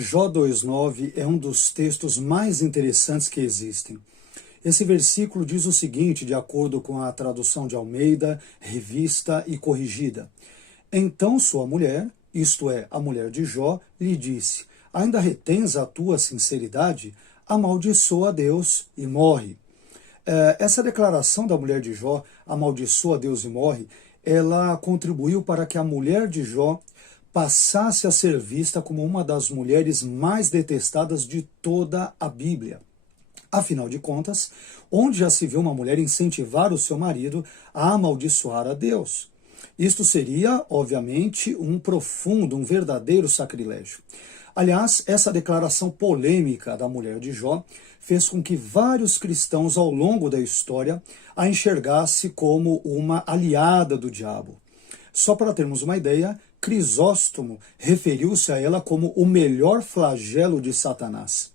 Jó 2,9 é um dos textos mais interessantes que existem. Esse versículo diz o seguinte, de acordo com a tradução de Almeida, revista e corrigida. Então sua mulher, isto é, a mulher de Jó, lhe disse, ainda retens a tua sinceridade? Amaldiçoa a Deus e morre. Essa declaração da mulher de Jó, amaldiçoa a Deus e morre, ela contribuiu para que a mulher de Jó passasse a ser vista como uma das mulheres mais detestadas de toda a Bíblia. Afinal de contas, onde já se vê uma mulher incentivar o seu marido a amaldiçoar a Deus? Isto seria, obviamente, um verdadeiro sacrilégio. Aliás, essa declaração polêmica da mulher de Jó fez com que vários cristãos ao longo da história a enxergassem como uma aliada do diabo. Só para termos uma ideia, Crisóstomo referiu-se a ela como o melhor flagelo de Satanás.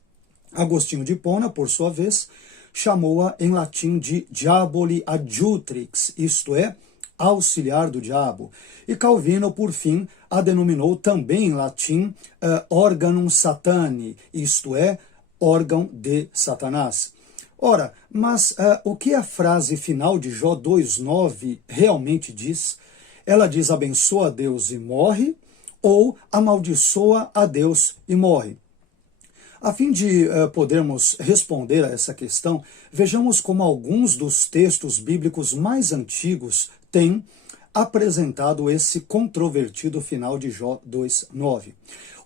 Agostinho de Hipona, por sua vez, chamou-a em latim de Diaboli adjutrix, isto é, auxiliar do diabo. E Calvino, por fim, a denominou também em latim organum satani, isto é, órgão de Satanás. Ora, mas o que a frase final de Jó 2,9 realmente diz? Ela diz abençoa a Deus e morre, ou amaldiçoa a Deus e morre. A fim de podermos responder a essa questão, vejamos como alguns dos textos bíblicos mais antigos têm apresentado esse controvertido final de Jó 2,9.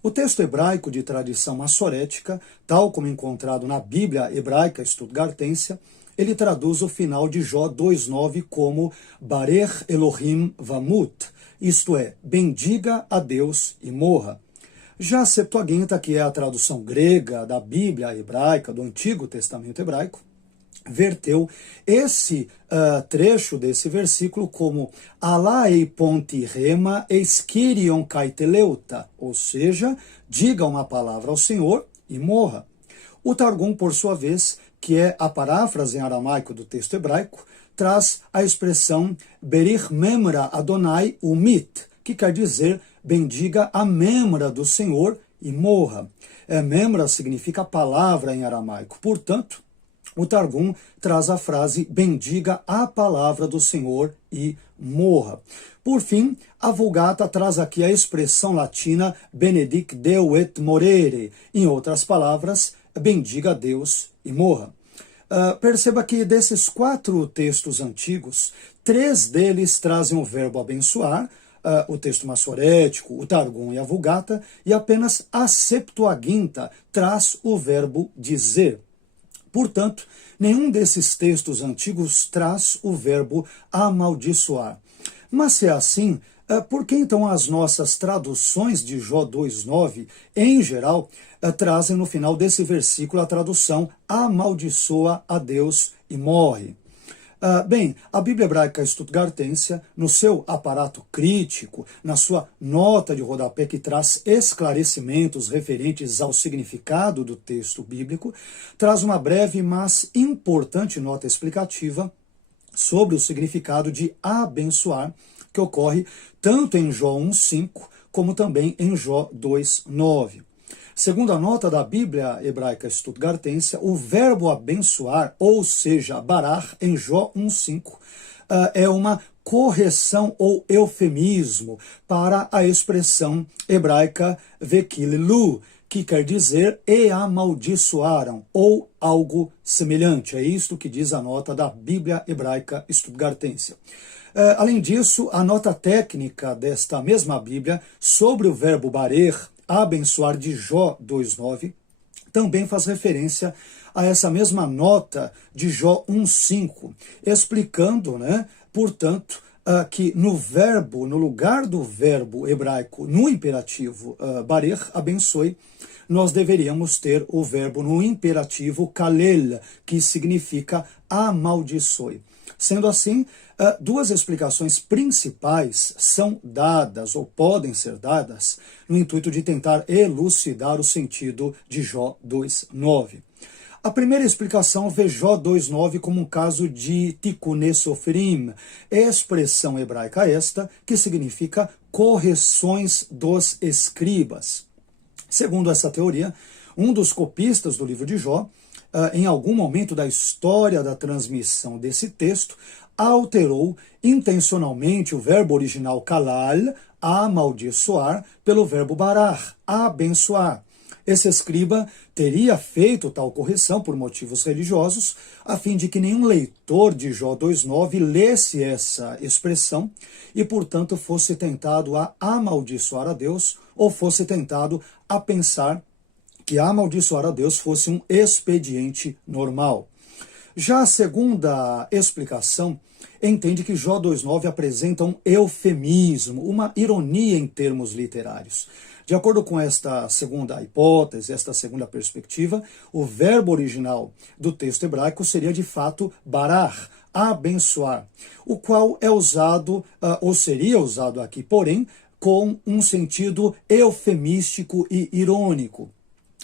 O texto hebraico de tradição massorética, tal como encontrado na Bíblia hebraica Stuttgartense, ele traduz o final de Jó 2,9 como Barech Elohim Vamut, isto é, bendiga a Deus e morra. Já a Septuaginta, que é a tradução grega da Bíblia hebraica, do Antigo Testamento hebraico, verteu esse trecho desse versículo como Alaei ponti rema eis Kyrion kaiteleuta, ou seja, diga uma palavra ao Senhor e morra. O Targum, por sua vez, que é a paráfrase em aramaico do texto hebraico, traz a expressão Berich memra Adonai umit, que quer dizer bendiga a memra do Senhor e morra. Memra significa palavra em aramaico. Portanto, o Targum traz a frase bendiga a palavra do Senhor e morra. Por fim, a Vulgata traz aqui a expressão latina benedic Deo et morere. Em outras palavras, bendiga a Deus e morra. Perceba que desses 4 textos antigos, 3 deles trazem o verbo abençoar, o texto massorético, o Targum e a Vulgata, e apenas a Septuaginta traz o verbo dizer. Portanto, nenhum desses textos antigos traz o verbo amaldiçoar. Mas se é assim, por que então as nossas traduções de Jó 2,9, em geral, trazem no final desse versículo a tradução amaldiçoa a Deus e morre? Bem, a Bíblia Hebraica Stuttgartense, no seu aparato crítico, na sua nota de rodapé que traz esclarecimentos referentes ao significado do texto bíblico, traz uma breve, mas importante nota explicativa sobre o significado de abençoar, que ocorre tanto em Jó 1,5 como também em Jó 2,9. Segundo a nota da Bíblia Hebraica Stuttgartense, o verbo abençoar, ou seja, barar, em Jó 1,5, é uma correção ou eufemismo para a expressão hebraica vekilelu, que quer dizer e amaldiçoaram, ou algo semelhante. É isto que diz a nota da Bíblia Hebraica Stuttgartense. Além disso, a nota técnica desta mesma Bíblia sobre o verbo barer, abençoar, de Jó 2,9, também faz referência a essa mesma nota de Jó 1,5, explicando, portanto, que no lugar do verbo hebraico, no imperativo barer, abençoe, nós deveríamos ter o verbo no imperativo kalel, que significa amaldiçoe. Sendo assim, 2 explicações principais são dadas, ou podem ser dadas, no intuito de tentar elucidar o sentido de Jó 2,9. A primeira explicação vê Jó 2,9 como um caso de tikkuné sofrim, expressão hebraica esta que significa correções dos escribas. Segundo essa teoria, um dos copistas do livro de Jó, em algum momento da história da transmissão desse texto, alterou intencionalmente o verbo original kalal, amaldiçoar, pelo verbo barar, abençoar. Esse escriba teria feito tal correção por motivos religiosos, a fim de que nenhum leitor de Jó 2,9 lesse essa expressão e, portanto, fosse tentado a amaldiçoar a Deus ou fosse tentado a pensar que amaldiçoar a Deus fosse um expediente normal. Já a segunda explicação entende que Jó 2,9 apresenta um eufemismo, uma ironia em termos literários. De acordo com esta segunda hipótese, esta segunda perspectiva, o verbo original do texto hebraico seria de fato barar, abençoar, o qual é usado, ou seria usado aqui, porém, com um sentido eufemístico e irônico.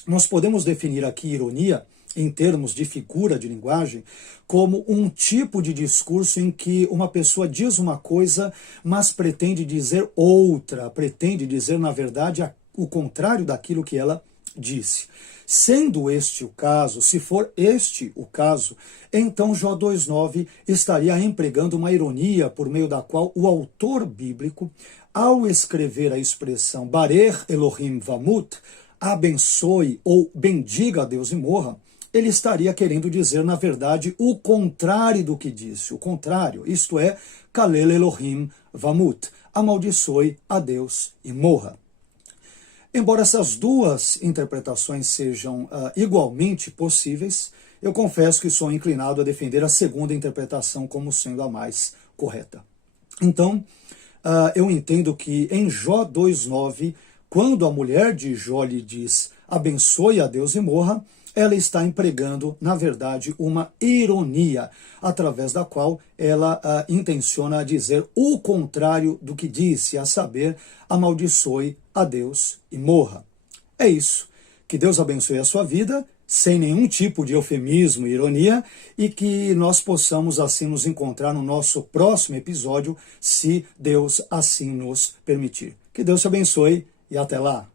Nós podemos definir aqui ironia, em termos de figura de linguagem, como um tipo de discurso em que uma pessoa diz uma coisa, mas pretende dizer outra, pretende dizer, na verdade, o contrário daquilo que ela disse. Sendo este o caso, se for este o caso, então Jó 2,9 estaria empregando uma ironia por meio da qual o autor bíblico, ao escrever a expressão Barer Elohim Vamut, abençoe ou bendiga a Deus e morra, ele estaria querendo dizer, na verdade, o contrário do que disse. O contrário, isto é, Kalel Elohim Vamut, amaldiçoe a Deus e morra. Embora essas duas interpretações sejam igualmente possíveis, eu confesso que sou inclinado a defender a segunda interpretação como sendo a mais correta. Então, eu entendo que em Jó 2,9, quando a mulher de Jó lhe diz abençoe a Deus e morra, ela está empregando, na verdade, uma ironia, através da qual ela intenciona dizer o contrário do que disse, a saber, amaldiçoe a Deus e morra. É isso. Que Deus abençoe a sua vida, sem nenhum tipo de eufemismo e ironia, e que nós possamos assim nos encontrar no nosso próximo episódio, se Deus assim nos permitir. Que Deus te abençoe e até lá.